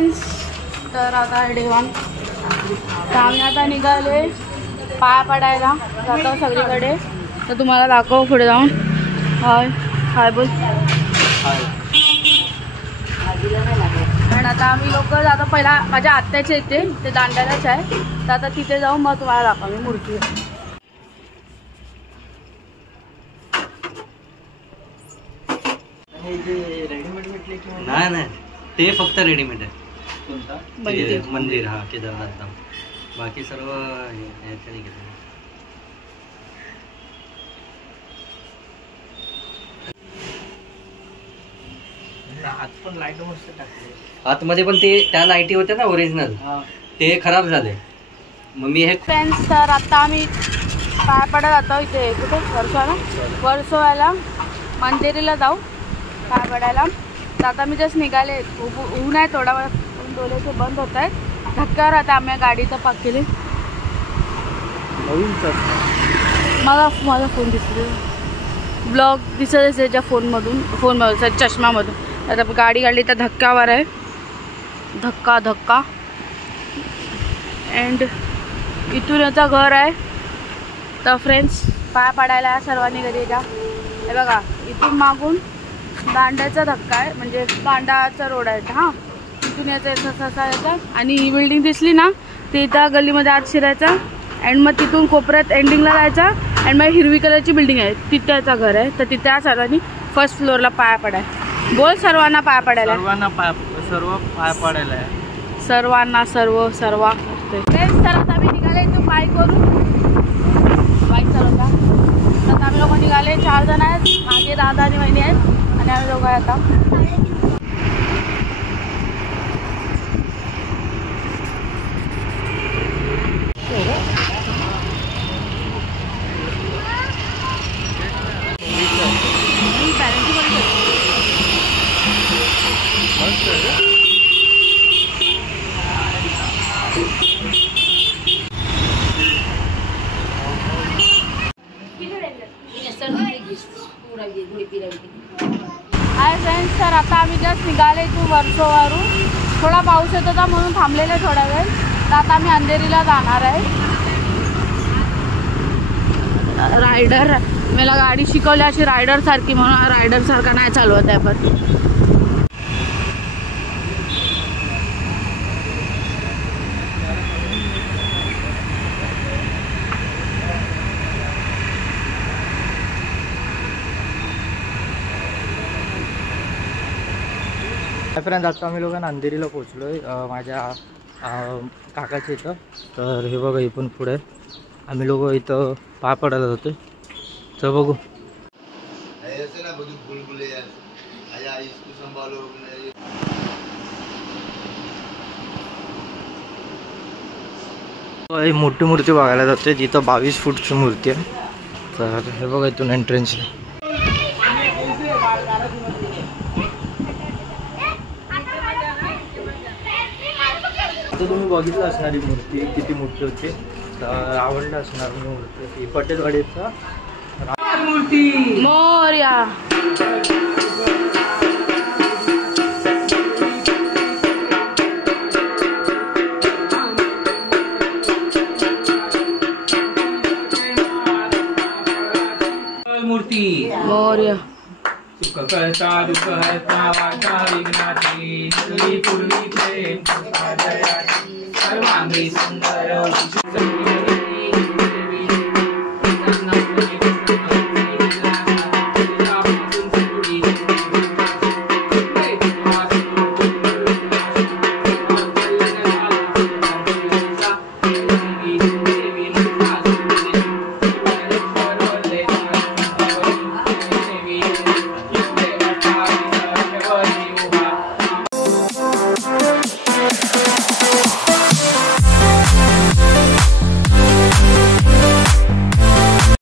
Friends, तर आता day 1 तर आम्ही आता निघाले पाया पडायला जातो सगळीकडे. तर तुम्हाला दाखव पुढे जाऊन. हाय हाय बोल. आणि आता आम्ही लोक जातो. पहिला माझ्या आत्याच्या इथे ते दांड्यालाच आहे, तर आता तिथे जाऊन मग तुम्हाला दाखव मी मूर्ती. नाही ते फक्त रेडीमेड आहे. मंदिर हा केदारनाथ धाम. बाकी सर्व आतमध्ये पण ते त्या लाईटी होत्या ना ओरिजिनल, ते खराब झाले. मग मी हे फ्रेंड्स, तर आता आम्ही पाया पडायला जातो. इथे कुठे वर्सोव्याला मंदिरीला जाऊ पाया पडायला. तर आता मी जस्ट निघाले. ऊन आहे थोडा वेळ, डोळ्याचे बंद होत आहेत. धक्क्यावर आता आम्ही गाडी तर पाक केली. मला माझा फोन दिसले, ब्लॉग दिसत असेल त्याच्या फोनमधून चष्मामधून. आता गाडी काढली तर धक्क्यावर आहे. धक्का अँड इथून याचं घर आहे. तर फ्रेंड्स, पाया पडायला सर्वांनी घरी जा. हे बघा, इथून मागून दांड्याचा धक्का आहे, म्हणजे दांडाचा रोड आहे. हां, इथून यायचं असा यायचा आणि ही बिल्डिंग दिसली ना, ते त्या गल्लीमध्ये आत शिरायचा अँड मग तिथून कोपऱ्यात एंडिंगला जायचा अँड मग हिरवी कलरची बिल्डिंग आहे, तिथे त्याचं घर आहे. तर तिथे सर्वांनी फर्स्ट फ्लोअरला पाया पडाय. बोल सर्वांना पाया पडायला. सर्व पाया पडायला आहे. सर्वांना सर्व फ्रेंड्स, तर आता आम्ही निघाले इथून बाईक चालवता. तर आम्ही लोक निघाले. 4 जण आहेत, मागे दादा आणि वहिनी आहेत आणि आम्ही लोक आता हाय फ्रेंड्स, तर आता आम्ही जस्ट निघाले इथून वर्सोवरून. थोडा पाऊस येत होता म्हणून थांबलेले थोडा वेळ. तर आता आम्ही अंधेरीला जाणार आहे. रायडर मला गाडी शिकवली अशी रायडर सारखी, म्हणून रायडर सारखा नाही चालवत आहे. पण फ्रेंड्स, आता आम्ही लोकांना अंधेरीला पोहोचलो आहे माझ्या काकाच्या इथं. तर हे बघा, इथून पुढे आम्ही लोक इथं पाय पडायला जातो. तर बघू. मोठी मूर्ती बघायला जाते, जिथं 22 फूटची मूर्ती आहे. तर हे बघा, इथून एंट्रन्स आहे. तर तुम्ही बघितलं असणारी मूर्ती किती मोठी होती, तर आवडलं असणार मूर्ती. पटेलवाडीचा मूर्ती मोरया. मूर्ती मोरया. सुख करता दुःख हरता वाचा विघ्नाची पूर्वी प्रेम सर्वांगी सुंदर